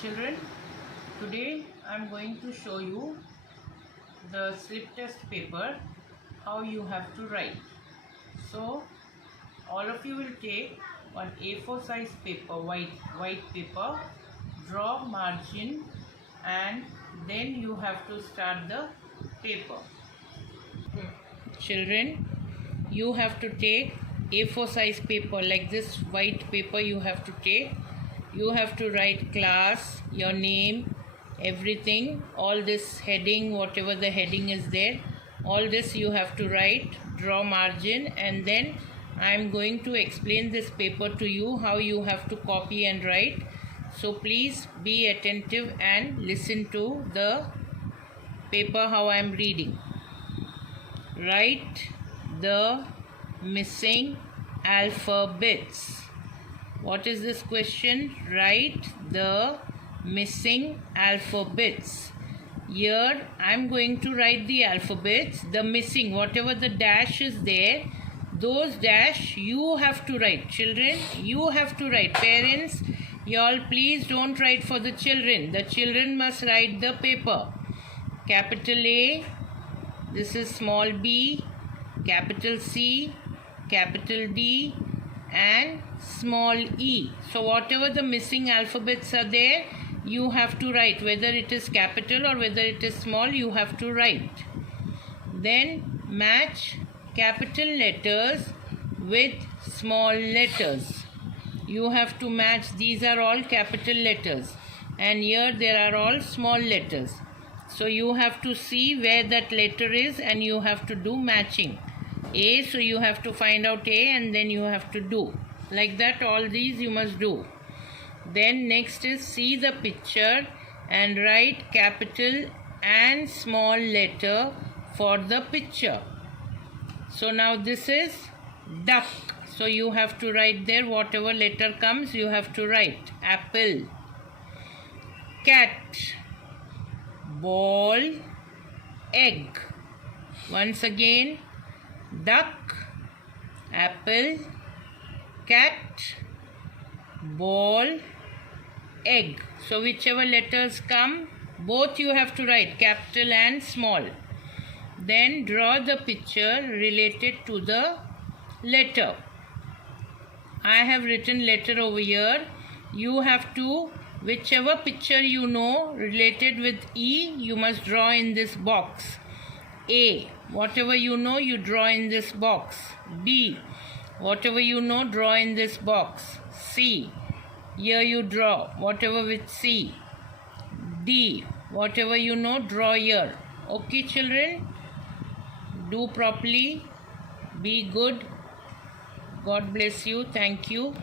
Children, today I am going to show you the slip test paper, how you have to write. So all of you will take one A4 size paper, white paper, draw margin, and then you have to start the paper. Children, you have to take A4 size paper like this white paper. You have to take. You have to write class, your name, everything, all this heading, whatever the heading is there, all this you have to write, draw margin, and then I am going to explain this paper to you, how you have to copy and write. So please be attentive and listen to the paper how I am reading. Write the missing alphabets. What is this question? Write the missing alphabets. Here I am going to write the alphabets, the missing, whatever the dash is there, those dash you have to write. Children, you have to write. Parents, y'all please don't write for the children. The children must write the paper. Capital A, this is small b, capital C, capital D, and small e. So whatever the missing alphabets are there, you have to write, whether it is capital or whether it is small, you have to write. Then match capital letters with small letters. You have to match. These are all capital letters and here there are all small letters. So you have to see where that letter is and you have to do matching. A, so you have to find out A and then you have to do. Like that, all these you must do. Then next is see the picture and write capital and small letter for the picture. So now this is duck. So you have to write there whatever letter comes, you have to write. Apple, cat, ball, egg. Once again, duck, apple, cat, ball, egg. So whichever letters come, both you have to write, capital and small. Then draw the picture related to the letter. I have written letter over here. You have to, whichever picture you know related with E, you must draw in this box. A, whatever you know, you draw in this box. B, whatever you know, draw in this box. C, here you draw whatever with C. D, whatever you know, draw here. Okay children, do properly, be good. God bless you. Thank you.